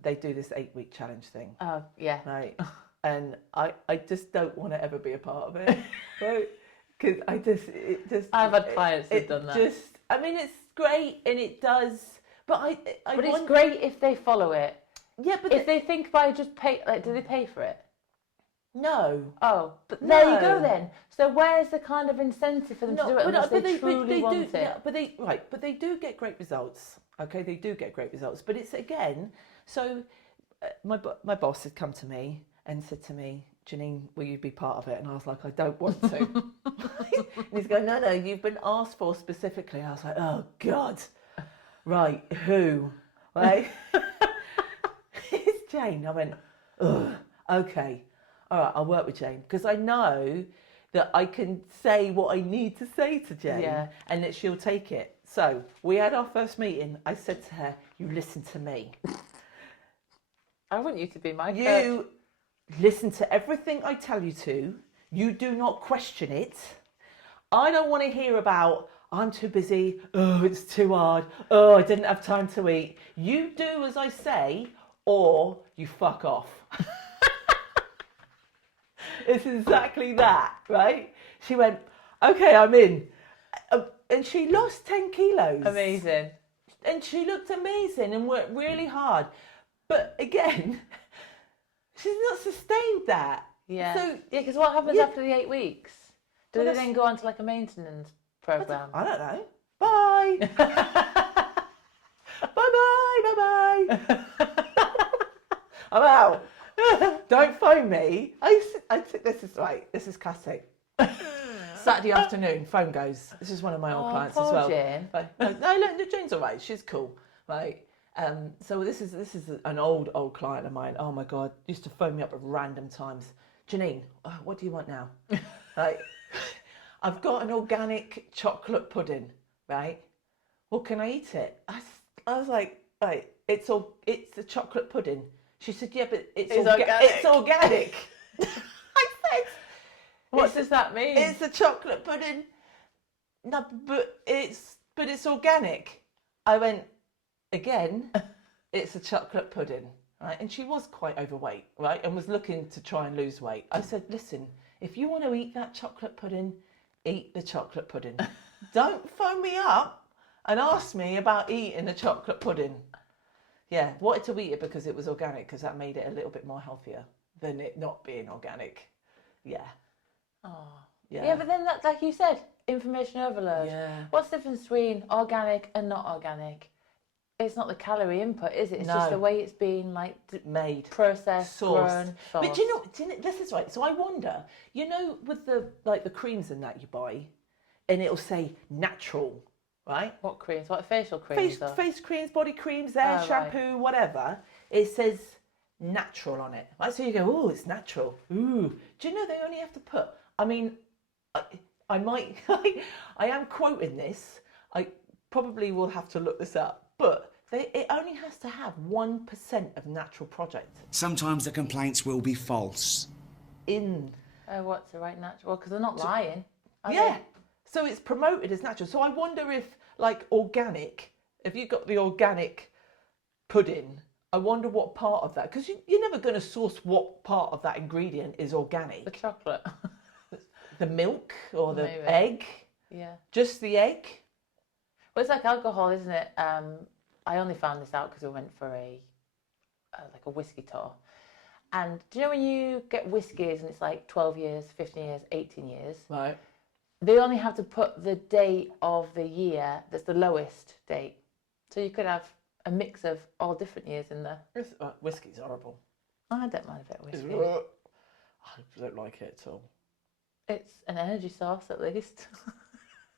they do this 8-week challenge thing. Oh, yeah. Right. And I just don't want to ever be a part of it. Right. Because I've had clients who've done that. It's great and it does, but it's great if they follow it. Yeah, but if they think by just pay, do they pay for it? No. Oh, but there you go then. So where's the kind of incentive for them to do it unless they truly want it? Yeah, but they do get great results. Okay, they do get great results, but it's again. So my boss had come to me and said to me, Janine, will you be part of it? And I was like, I don't want to. And he's going, no, you've been asked for specifically. I was like, oh, God. Right, who? Right? It's Jane. I went, ugh, okay. All right, I'll work with Jane. Because I know that I can say what I need to say to Jane and that she'll take it. So we had our first meeting. I said to her, "You listen to me. I want you to be my coach. You listen to everything I tell you to. You do not question it. I don't want to hear about, I'm too busy. Oh, it's too hard. Oh, I didn't have time to eat. You do as I say, or you fuck off." It's exactly that, right? She went, "Okay, I'm in." And she lost 10 kilos. Amazing. And she looked amazing and worked really hard. But again, she's not sustained that. Yeah. So, because what happens yeah. after the 8 weeks? Do Well, they that's- then go on to like a maintenance program? I don't know. Bye. Bye. I'm out. Don't phone me. This is right. This is classic. Saturday afternoon, phone goes. This is one of my old clients as well. Jane. No, look, Jane's all right. She's cool, right? So this is an old client of mine. Oh my God, used to phone me up at random times. Janine, what do you want now? Right? I've got an organic chocolate pudding, right? Well, can I eat it? I was like, right, it's a chocolate pudding. She said, yeah, but it's organic. It's organic. I said, What does that mean? it's a chocolate pudding. No, but it's organic. I went, again, it's a chocolate pudding, right? And she was quite overweight, right? And was looking to try and lose weight. I said, listen, if you want to eat that chocolate pudding, eat the chocolate pudding. Don't phone me up and ask me about eating a chocolate pudding. Yeah, wanted to eat it because it was organic, because that made it a little bit more healthier than it not being organic. Yeah. Oh. Yeah. Yeah, but then that, like you said, information overload. Yeah. What's the difference between organic and not organic? It's not the calorie input, is it? It's just No. the way it's been like Made. processed, Sourced. grown, But do you know, this is right. So I wonder, with the creams and that you buy, and it'll say natural, right? What creams? What facial creams? Face creams, body creams, hair shampoo, whatever. It says natural on it. Right? So you go, oh, it's natural. Ooh. Do you know they only have to put, I mean, I might, I am quoting this. I probably will have to look this up. But it only has to have 1% of natural product Sometimes the complaints will be false. in. Oh, what's the right natural? Well, because they're not lying. Are Yeah. So it's promoted as natural. So I wonder if, like, organic, if you got the organic pudding, I wonder what part of that, because you're never going to source what part of that ingredient is organic. they? The chocolate. The milk or the Maybe. egg? Yeah. Just the egg? Well, it's like alcohol, isn't it? I only found this out because we went for a whiskey tour. And do you know when you get whiskies and it's like 12 years, 15 years, 18 years? Right. They only have to put the date of the year that's the lowest date. So you could have a mix of all different years in there. Whiskey's horrible. I don't mind a bit of whiskey. I don't like it at all. It's an energy source at least.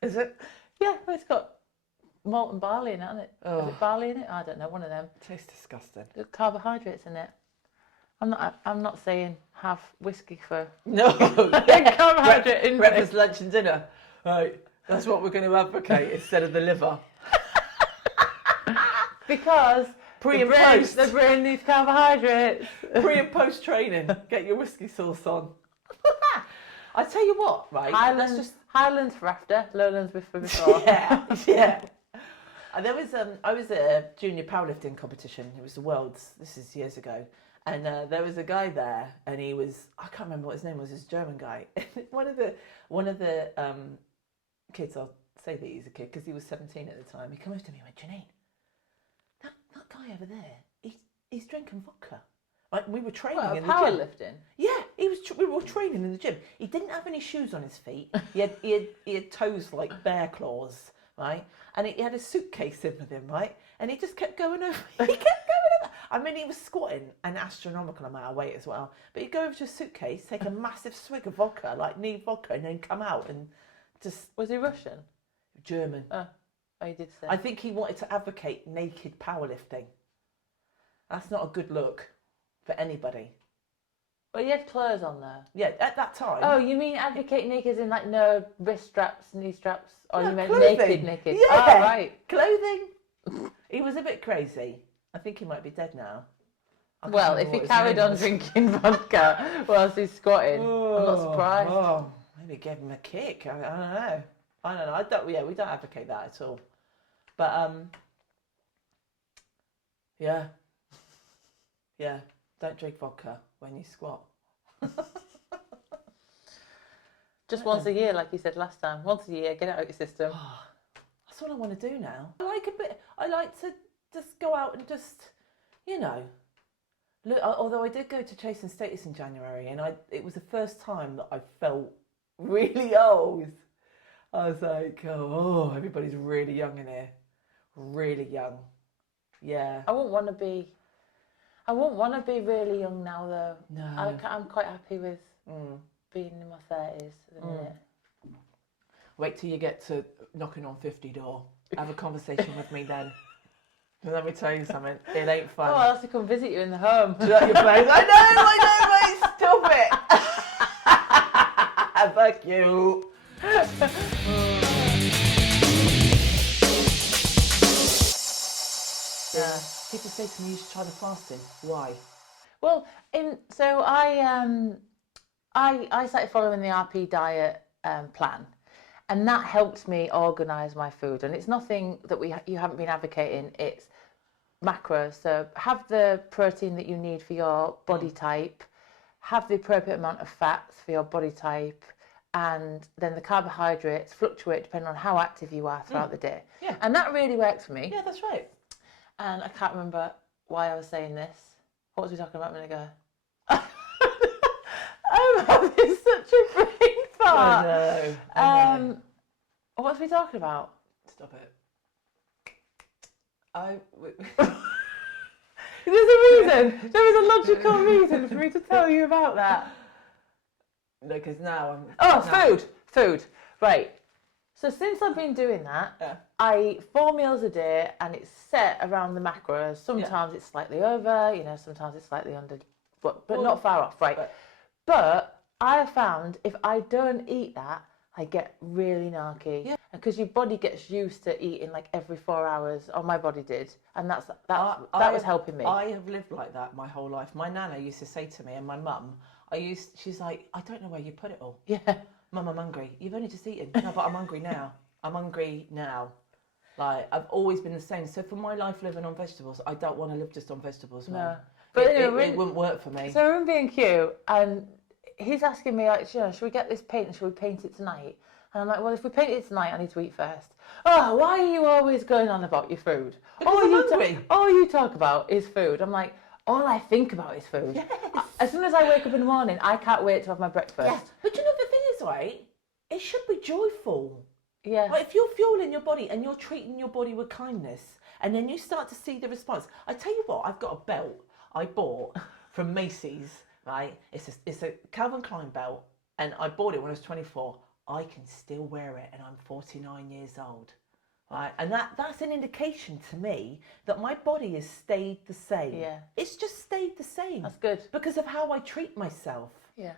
Is it? Yeah, well, it's got malt and barley in it, hasn't it? Oh. Is it barley in it? I don't know, one of them. Tastes disgusting. There's carbohydrates in it. I'm not saying have whiskey for No. carbohydrate intake. Breakfast, lunch and dinner. Right. That's what we're going to advocate instead of the liver. Because Pre the and brain, post. the brain needs carbohydrates. Pre and post training. Get your whiskey sauce on. I tell you what, right? Highlands for after, lowlands for before. Yeah. And there was I was at a junior powerlifting competition. It was the world's. This is years ago. And there was a guy there, and he was, I can't remember what his name was, this German guy. one of the kids, I'll say that he's a kid because he was 17 at the time. He came over to me and went, Janine, that guy over there, he's drinking vodka. Like, we were training in the gym. Powerlifting? Yeah, we were training in the gym. He didn't have any shoes on his feet. He had toes like bear claws, right? And he had a suitcase in with him, right? And he just kept going over. He kept going over. I mean, he was squatting an astronomical amount of weight as well. But he'd go over to a suitcase, take a massive swig of vodka, like need vodka, and then come out and just... Was he Russian? German. Oh, you did say. I think he wanted to advocate naked powerlifting. That's not a good look for anybody. But you had clothes on there. Yeah, at that time. Oh, you mean advocate naked in like no wrist straps, knee straps? Or No, you meant clothing. naked? Yeah, Oh, right. Clothing. He was a bit crazy. I think he might be dead now. I can't Well, remember if he what his carried name on was. drinking vodka whilst he's squatting, I'm not surprised. Oh, maybe gave him a kick. I don't know. I don't. Yeah, we don't advocate that at all. But yeah, don't drink vodka when you squat. Just once a year, like you said last time. Once a year, get it out of your system. That's what I want to do now. I like to just go out and just, look. Although I did go to Chase and Status in January, and it was the first time that I felt really old. I was like, oh, everybody's really young in here, really young. Yeah. I wouldn't want to be really young now, though. No. I'm quite happy with being in my 30s at the minute. Wait till you get to knocking on 50 door. Have a conversation with me then. Let me tell you something. It ain't fun. Oh, I'll have to come visit you in the home. Is that your place? I know, mate. Stop it. Fuck you. People say to me, you should try the fasting. Why? Well, so I started following the RP diet plan, and that helped me organise my food. And it's nothing that you haven't been advocating. It's macros. So have the protein that you need for your body type, have the appropriate amount of fats for your body type, and then the carbohydrates fluctuate depending on how active you are throughout the day. Yeah. And that really works for me. Yeah, that's right. And I can't remember why I was saying this. What was we talking about a minute ago? I'm having such a brain fart. I know. What was we talking about? Stop it. There's a reason. There is a logical reason for me to tell you about that. No, because now I'm... Oh, food. Right. So since I've been doing that, I eat 4 meals a day, and it's set around the macros. Sometimes it's slightly over, sometimes it's slightly under, but not far off, right? But I have found if I don't eat that, I get really narky. Yeah. Because your body gets used to eating like every 4 hours, or my body did, and that was helping me. I have lived like that my whole life. My nana used to say to me, and my mum, she's like, I don't know where you put it all. Yeah. Mum, I'm hungry. You've only just eaten. No, but I'm hungry now. I'm hungry now. Like, I've always been the same. So for my life living on vegetables, I don't want to live just on vegetables, man. No. But it wouldn't work for me. So we're in B&Q, and he's asking me, like, should we get this paint and should we paint it tonight? And I'm like, well, if we paint it tonight, I need to eat first. Oh, why are you always going on about your food? Because all you talk about is food. I'm like, all I think about is food. Yes. As soon as I wake up in the morning, I can't wait to have my breakfast. Yeah. But you know the thing is, right? It should be joyful. Yeah. Like if you're fueling your body and you're treating your body with kindness, and then you start to see the response. I tell you what, I've got a belt I bought from Macy's, right? It's a Calvin Klein belt, and I bought it when I was 24. I can still wear it, and I'm 49 years old. Right, and that's an indication to me that my body has stayed the same. Yeah. It's just stayed the same. That's good. Because of how I treat myself. Yeah.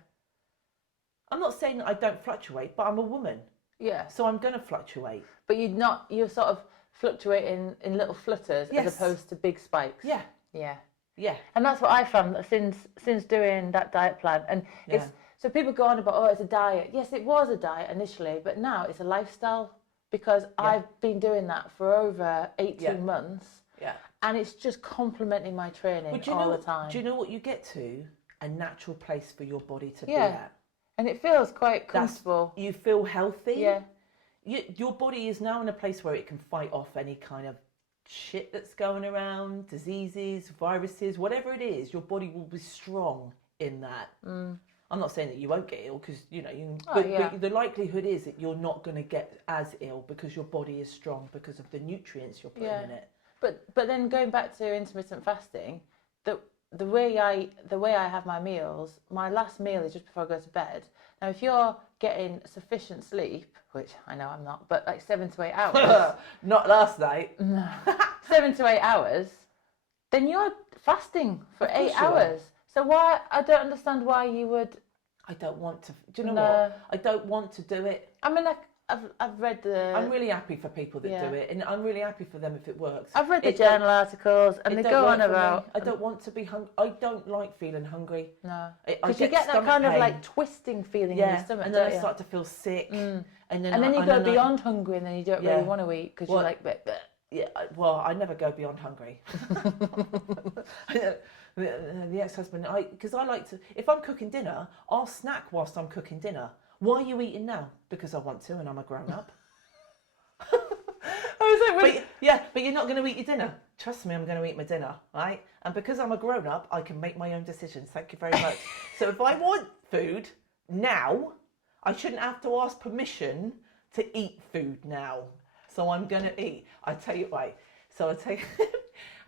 I'm not saying that I don't fluctuate, but I'm a woman. Yeah. So I'm going to fluctuate. But you're sort of fluctuating in little flutters as opposed to big spikes. Yeah. Yeah. Yeah. And that's what I found since doing that diet plan. And so people go on about, oh, it's a diet. Yes, it was a diet initially, but now it's a lifestyle. Because I've been doing that for over 18 months. Yeah. And it's just complementing my training all the time. Do you know what you get to? A natural place for your body to be at. And it feels quite comfortable. You feel healthy. Yeah. Your body is now in a place where it can fight off any kind of shit that's going around, diseases, viruses, whatever it is. Your body will be strong in that. I'm not saying that you won't get ill because, but the likelihood is that you're not going to get as ill because your body is strong because of the nutrients you're putting in it. But then going back to intermittent fasting, the way I have my meals, my last meal is just before I go to bed. Now, if you're getting sufficient sleep, which I know I'm not, but like 7 to 8 hours. Not last night. No. 7 to 8 hours, then you're fasting for 8 hours. So why? I don't understand why you would. I don't want to. Do you know No. what? I don't want to do it. I mean, I've read the. I'm really happy for people that do it, and I'm really happy for them if it works. I've read the journal articles, and they go on about. I don't want to be hungry. I don't like feeling hungry. No, I because you get that kind of like twisting feeling in your stomach, and then I start to feel sick, and then you go beyond hungry, and then you don't really want to eat because you're like, bleh, bleh. Yeah, well, I never go beyond hungry. The ex-husband, because I like to, if I'm cooking dinner, I'll snack whilst I'm cooking dinner. Why are you eating now? Because I want to, and I'm a grown-up. But you're not going to eat your dinner. Trust me, I'm going to eat my dinner, right? And because I'm a grown-up, I can make my own decisions. Thank you very much. So if I want food now, I shouldn't have to ask permission to eat food now. So I'm going to eat. I tell you, right. So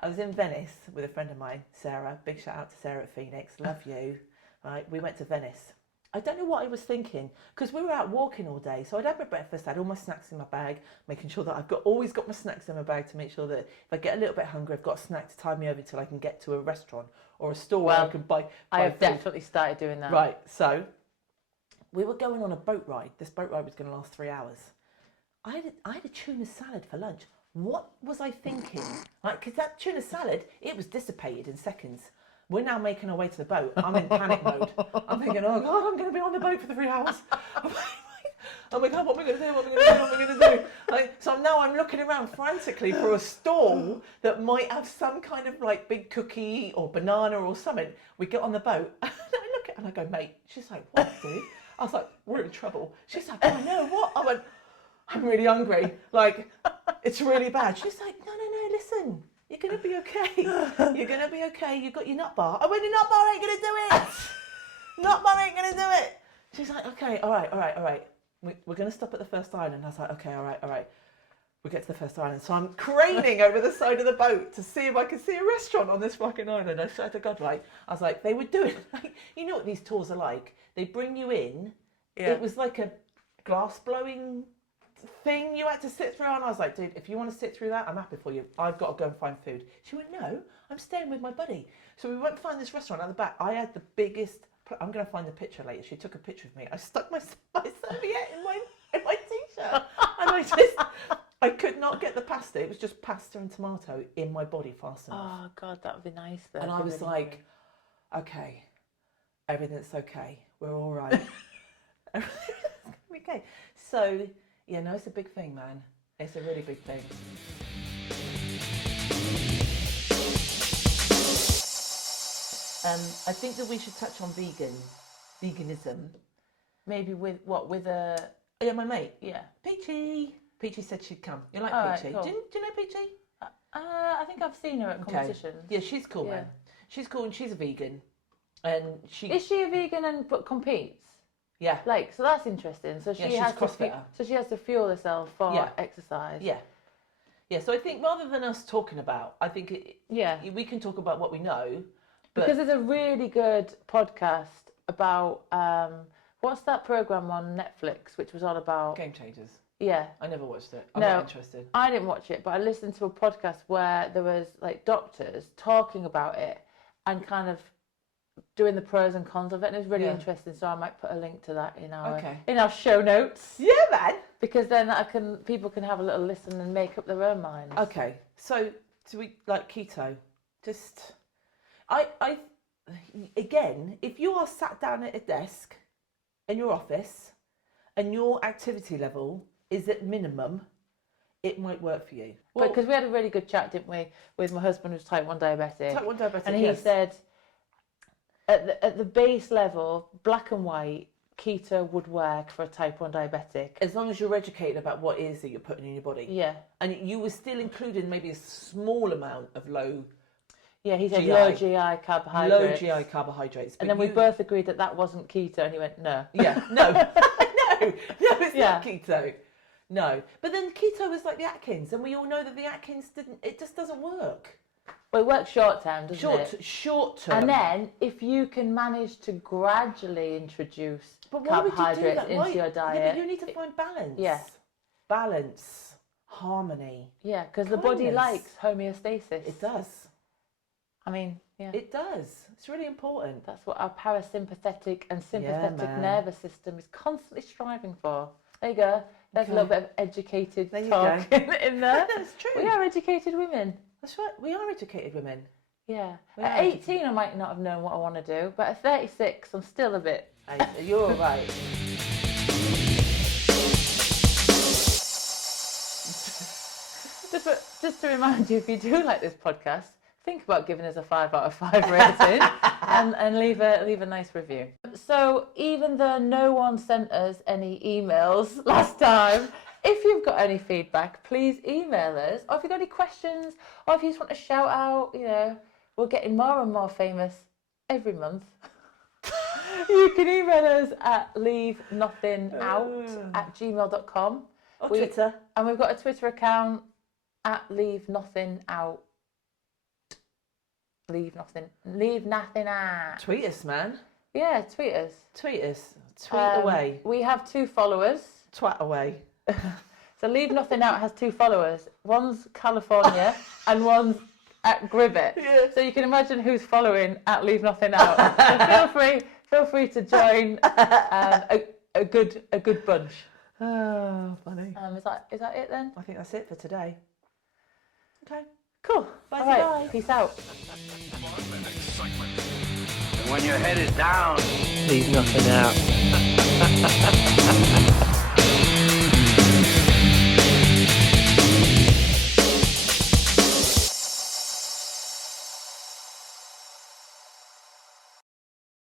I was in Venice with a friend of mine, Sarah. Big shout out to Sarah at Phoenix. Love you. Right. We went to Venice. I don't know what I was thinking because we were out walking all day. So I'd had my breakfast, I had all my snacks in my bag, making sure that I've always got my snacks in my bag to make sure that if I get a little bit hungry, I've got a snack to tide me over till I can get to a restaurant or a store where I can buy I have food. definitely started doing that. Right. So we were going on a boat ride. This boat ride was going to last 3 hours. I had a tuna salad for lunch. What was I thinking? Like, because that tuna salad, it was dissipated in seconds. We're now making our way to the boat. I'm in panic mode. I'm thinking, oh God, I'm going to be on the boat for the 3 hours. Oh my God, what am I going to do? What am I going to do? What am I going to do? Like, so now I'm looking around frantically for a stall that might have some kind of like big cookie or banana or something. We get on the boat and I look at her and I go, mate. She's like, what, dude? I was like, we're in trouble. She's like, oh no, what? I went, I'm really hungry. Like, it's really bad. She's like, no, listen. You're going to be okay. You're going to be okay. You've got your nut bar. I went, your nut bar ain't going to do it. Nut bar ain't going to do it. She's like, okay, all right. We're going to stop at the first island. I was like, okay, all right. We get to the first island. So I'm craning over the side of the boat to see if I can see a restaurant on this fucking island. I swear to God, right? I was like, they would do it. Like, you know what these tours are like? They bring you in. Yeah. It was like a glass blowing thing you had to sit through, and I was like, dude, if you want to sit through that, I'm happy for you. I've got to go and find food. She went, no, I'm staying with my buddy. So we went and find this restaurant at the back. I had the biggest, I'm going to find the picture later. She took a picture of me. I stuck my serviette in my t-shirt, and I could not get the pasta. It was just pasta and tomato in my body fast enough. Oh God, that would be nice though. And I was like, okay, everything's okay. We're all right. Everything's going to be okay. So, yeah, no, it's a big thing, man. It's a really big thing. I think that we should touch on veganism. Maybe with a... Yeah, my mate. Yeah. Peachy said she'd come. You like Peachy? Right, cool. Do you know Peachy? I think I've seen her at competitions. Yeah, she's cool, man. She's cool and she's a vegan. And Is she a vegan but competes? Yeah. Like, so that's interesting. So she has to fuel herself for exercise. Yeah. Yeah, so I think rather than us talking about, I think we can talk about what we know. But because there's a really good podcast about, what's that program on Netflix, which was all about... Game Changers. Yeah. I never watched it. I'm not interested. I didn't watch it, but I listened to a podcast where there was like doctors talking about it and kind of doing the pros and cons of it, and it was really interesting. So I might put a link to that in our show notes. Yeah, man. Because then people can have a little listen and make up their own minds. Okay, so do we like keto? Just, again, if you are sat down at a desk in your office and your activity level is at minimum, it might work for you. Well, because we had a really good chat, didn't we, with my husband who's type 1 diabetic. Type 1 diabetic, and he said, at the base level, black and white, keto would work for a type 1 diabetic. As long as you're educated about what it is that you're putting in your body. Yeah. And you were still including maybe a small amount of low... Yeah, he said low GI carbohydrates. Low GI carbohydrates. And then we both agreed that wasn't keto, and he went, no. Yeah, no. no, it's not keto. No. But then keto was like the Atkins, and we all know that the Atkins it just doesn't work. Well, it works short term, doesn't it? Short term. And then, if you can manage to gradually introduce carbohydrates into your diet... Yeah, but you need to find balance. Yeah. Balance. Harmony. Yeah, because the body likes homeostasis. It does. mean, yeah. It does. It's really important. That's what our parasympathetic and sympathetic man. nervous system is constantly striving for. There you go. There's a little bit of educated There you talk go. in there. That's true. We are educated women. That's right. We are educated women. Yeah. We At are 18, I might not have known what I want to do, but at 36, I'm still a bit. Hey, you're all right. Just to remind you, if you do like this podcast, think about giving us a 5 out of 5 rating and leave a nice review. So even though no one sent us any emails last time, if you've got any feedback, please email us. Or if you've got any questions, or if you just want to shout out, you know, we're getting more and more famous every month. You can email us at leavenothinout@gmail.com. Or Twitter. And we've got a Twitter account at leavenothinout. Leave nothing out. Tweet us, man. Yeah, tweet us. Tweet us. Tweet away. We have 2 followers. Twat away. So Leave Nothing Out has 2 followers. One's California and one's at Gribbet. Yeah. So you can imagine who's following at Leave Nothing Out. So feel free to join a good bunch. Oh, funny. Is that it then? I think that's it for today. Okay. Cool. Bye. All right. Peace out. And when your head is down, Leave nothing out.